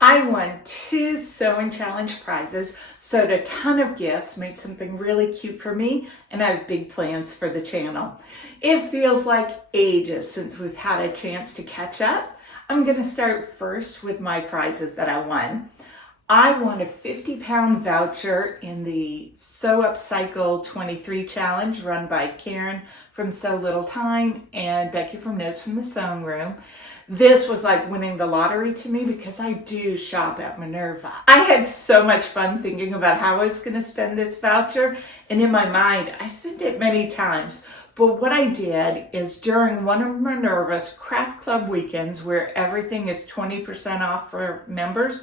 I won 2 sewing challenge prizes, sewed a ton of gifts, made something really cute for me, and I have big plans for the channel. It feels like ages since we've had a chance to catch up. I'm going to start first with my prizes that I won. I won a 50-pound voucher in the Sew Up Cycle 23 challenge run by Karen from So Little Time and Becky from Notes from the Sewing Room. This was like winning the lottery to me because I do shop at Minerva. I had so much fun thinking about how I was going to spend this voucher, and in my mind, I spent it many times. But what I did is during one of Minerva's Craft Club weekends, where everything is 20% off for members,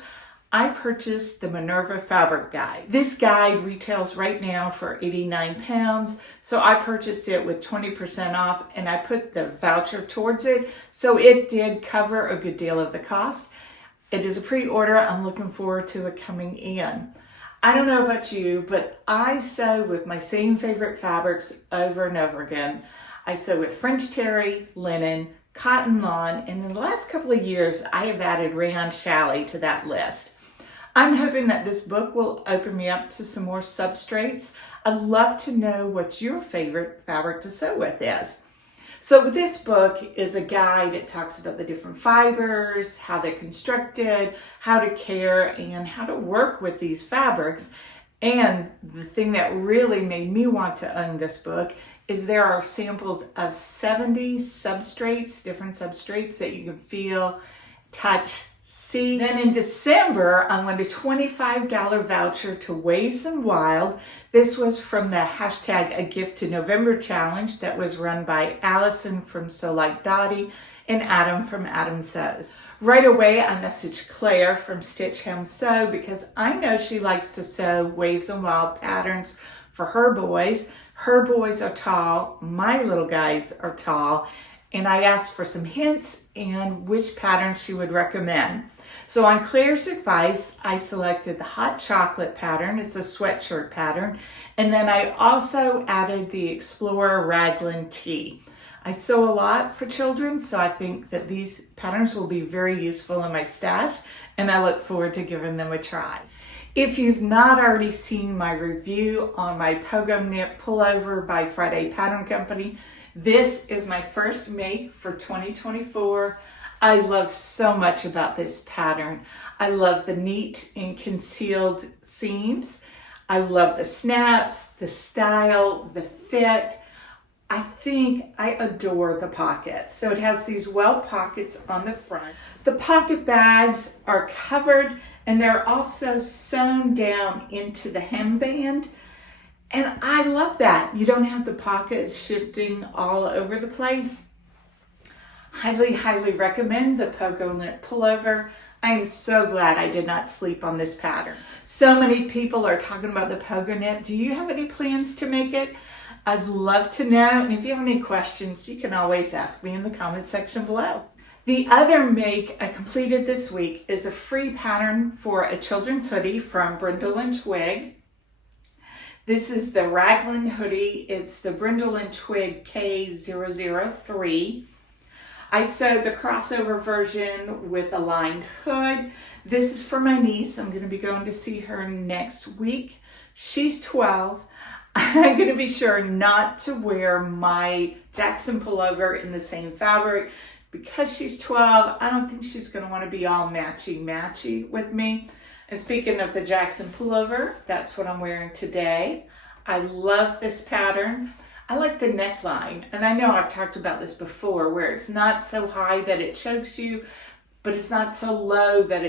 I purchased the Minerva Fabric Guide. This guide retails right now for 89 pounds, so I purchased it with 20% off and I put the voucher towards it, so it did cover a good deal of the cost. It is a pre-order. I'm looking forward to it coming in. I don't know about you, but I sew with my same favorite fabrics over and over again. I sew with French terry, linen, cotton lawn, and in the last couple of years, I have added rayon challis to that list. I'm hoping that this book will open me up to some more substrates. I'd love to know what your favorite fabric to sew with is. So this book is a guide. It talks about the different fibers, how they're constructed, how to care, and how to work with these fabrics. And the thing that really made me want to own this book is there are samples of 70 substrates, different substrates that you can feel, touch, see. Then in December, I won a $25 voucher to Waves and Wild. This was from the hashtag A Gift to November challenge that was run by Allison from Sew Like Dottie and Adam from Adam Sews. Right away, I messaged Clare from Stitch Hem Sew because I know she likes to sew Waves and Wild patterns for her boys. Her boys are tall, my little guys are tall, and I asked for some hints and which pattern she would recommend. So on Claire's advice, I selected the Hot Chocolate pattern. It's a sweatshirt pattern. And then I also added the Explorer Raglan Tee. I sew a lot for children, so I think that these patterns will be very useful in my stash, and I look forward to giving them a try. If you've not already seen my review on my Pogonip Pullover by Friday Pattern Company, this is my first make for 2024. I love so much about this pattern. I love the neat and concealed seams. I love the snaps, the style, the fit. I think I adore the pockets. So it has these well pockets on the front. The pocket bags are covered and they're also sewn down into the hemband. And I love that. You don't have the pockets shifting all over the place. Highly, highly recommend the Pogonip Pullover. I am so glad I did not sleep on this pattern. So many people are talking about the Pogonip. Do you have any plans to make it? I'd love to know. And if you have any questions, you can always ask me in the comment section below. The other make I completed this week is a free pattern for a children's hoodie from Brindle and Twig. This is the Raglan hoodie. It's the Brindle and Twig K003. I sewed the crossover version with a lined hood. This is for my niece. I'm going to be going to see her next week. She's 12. I'm going to be sure not to wear my Jackson Pullover in the same fabric because she's 12. I don't think she's going to want to be all matchy-matchy with me. And speaking of the Jackson Pullover, that's what I'm wearing today. I love this pattern. I like the neckline, and I know I've talked about this before, where it's not so high that it chokes you, but it's not so low that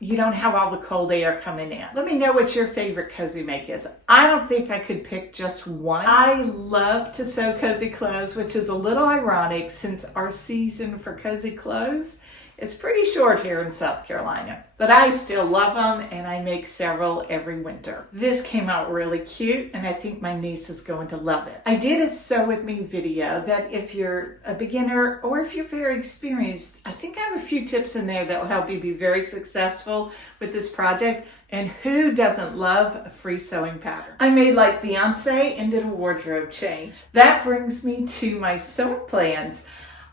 you don't have all the cold air coming in. Let me know what your favorite cozy make is. I don't think I could pick just one. I love to sew cozy clothes, which is a little ironic since our season for cozy clothes is pretty short here in South Carolina, but I still love them and I make several every winter. This came out really cute and I think my niece is going to love it. I did a sew with me video that if you're a beginner or if you're very experienced, I think I have a few tips in there that will help you be very successful with this project. And who doesn't love a free sewing pattern? I made like Beyonce and did a wardrobe change. That brings me to my sewing plans.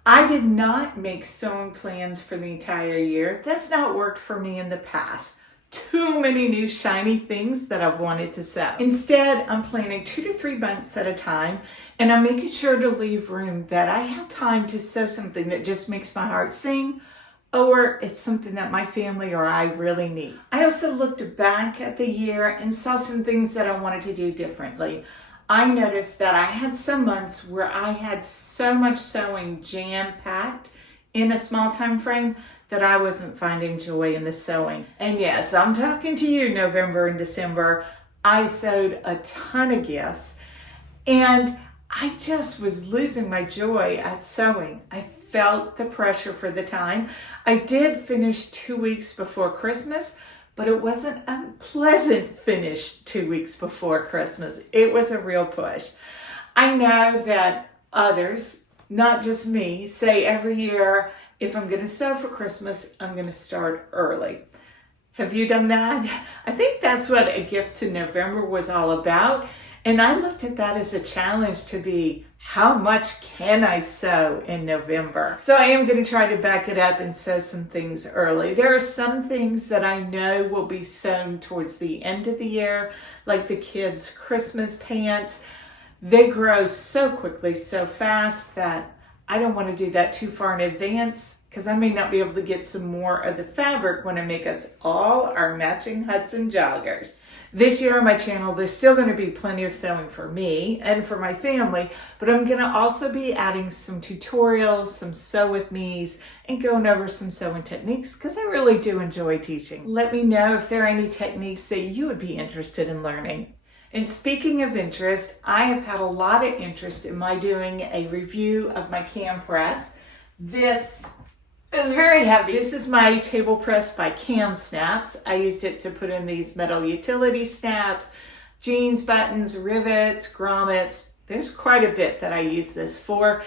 I did not make sewing plans for the entire year. That's not worked for me in the past. Too many new shiny things that I've wanted to sew. Instead, I'm planning 2 to 3 months at a time, and I'm making sure to leave room that I have time to sew something that just makes my heart sing, or it's something that my family or I really need. I also looked back at the year and saw some things that I wanted to do differently. I noticed that I had some months where I had so much sewing jam-packed in a small time frame that I wasn't finding joy in the sewing. And yes, I'm talking to you, November and December. I sewed a ton of gifts and I just was losing my joy at sewing. I felt the pressure for the time. I did finish 2 weeks before Christmas, but it wasn't a pleasant finish 2 weeks before Christmas. It was a real push. I know that others, not just me, say every year, if I'm going to sew for Christmas, I'm going to start early. Have you done that? I think that's what A Gift to November was all about. And I looked at that as a challenge to be, how much can I sew in November? So I am going to try to back it up and sew some things early. There are some things that I know will be sewn towards the end of the year, like the kids' Christmas pants. They grow so quickly, so fast that I don't want to do that too far in advance because I may not be able to get some more of the fabric when I make us all our matching Hudson joggers. This year on my channel, there's still going to be plenty of sewing for me and for my family, but I'm going to also be adding some tutorials, some sew with me's, and going over some sewing techniques because I really do enjoy teaching. Let me know if there are any techniques that you would be interested in learning. And speaking of interest, I have had a lot of interest in my doing a review of my cam press. This is very heavy. This is my table press by Cam Snaps. I used it to put in these metal utility snaps, jeans buttons, rivets, grommets. There's quite a bit that I use this for.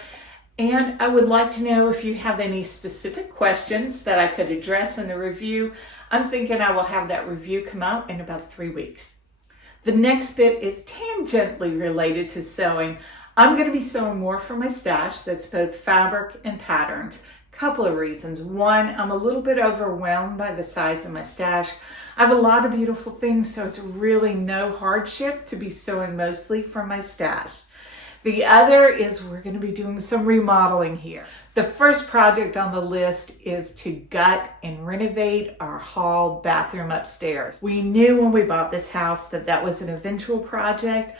And I would like to know if you have any specific questions that I could address in the review. I'm thinking I will have that review come out in about 3 weeks. The next bit is tangentially related to sewing. I'm going to be sewing more for my stash that's both fabric and patterns. Couple of reasons. One, I'm a little bit overwhelmed by the size of my stash. I have a lot of beautiful things, so it's really no hardship to be sewing mostly from my stash. The other is we're going to be doing some remodeling here. The first project on the list is to gut and renovate our hall bathroom upstairs. We knew when we bought this house that that was an eventual project,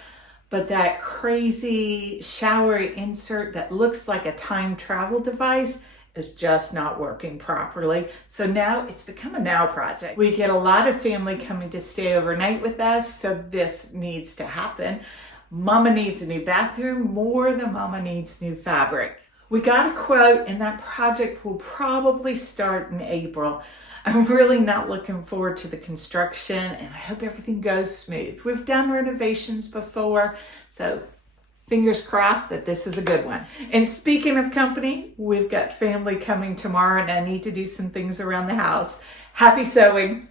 but that crazy shower insert that looks like a time travel device is just not working properly. So now it's become a now project. We get a lot of family coming to stay overnight with us, so this needs to happen. Mama needs a new bathroom more than Mama needs new fabric. We got a quote and that project will probably start in April. I'm really not looking forward to the construction and I hope everything goes smooth. We've done renovations before, so fingers crossed that this is a good one. And speaking of company, we've got family coming tomorrow and I need to do some things around the house. Happy sewing.